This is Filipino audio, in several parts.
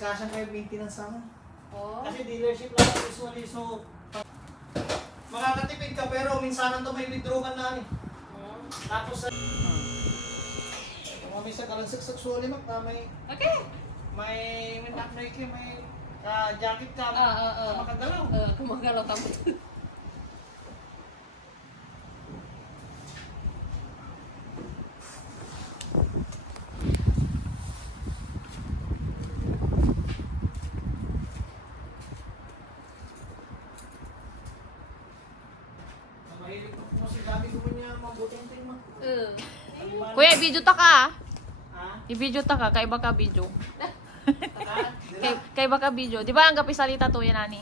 discussion kayo maintenance sa akin. Oh. Kasi dealership lang ako usually, so makakatipid ka pero minsanan to may withdraw ka na eh. Tapos sa may sa kalansag sexually mag na may Okay. may jacket ka makagalaw. Kumagalaw tapos. Mahilig ko po si Gabi ko niya mabuting tema. Kuya, i-video ta ka. Ha? I-video ta ka, kay baka video. Ha? Kay baka video. Di ba ang gapi salita to yan, ani?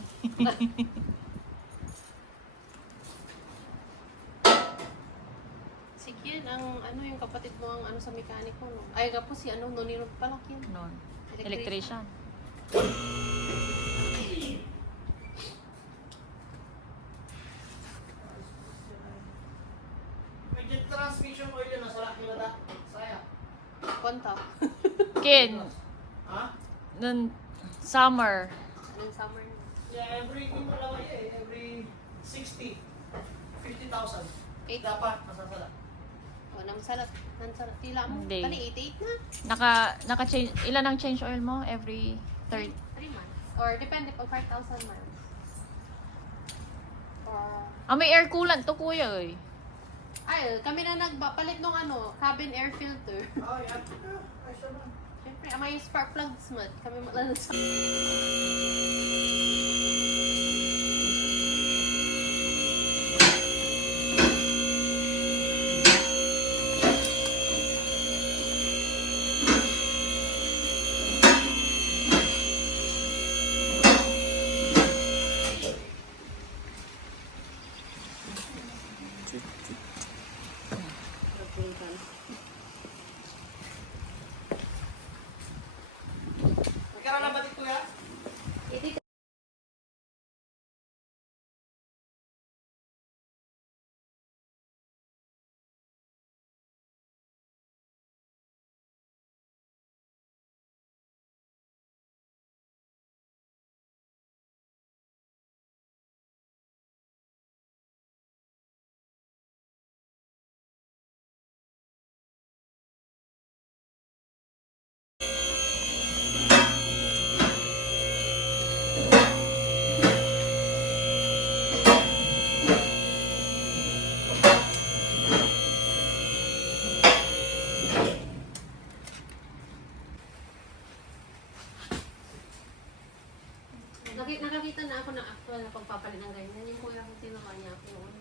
Sige, ang ano yung kapatid mo ang ano sa mekaniko no. Ay, gapo si ano Noniro pala kin. Non. Electrician. May jet transmission oil yun, nasa laki na da. Saya. Kwanta. Kin, Ha? nun, summer. Anong summer niyo? Yeah, every every 60. 50,000. Eight. Dapat masasala. O, namsalat. Namsalat. Tila mo. Hindi. Kali 88 na. Naka-change, ilan ang change oil mo? Every 3 months. Or depende pag 5,000 miles. Or may air coolant to, kuya, eh. ay, kami na nagpapalit ng ano, cabin air filter. Oh, yan. Ay, siya na. Siyempre, may spark plugs mo. Kami maglalas. Magkaroon na ba dito ya? Nakakita na ako ng actual na pagpapalit ng ganyan. Yung kuya ko tinuha niya ako noon.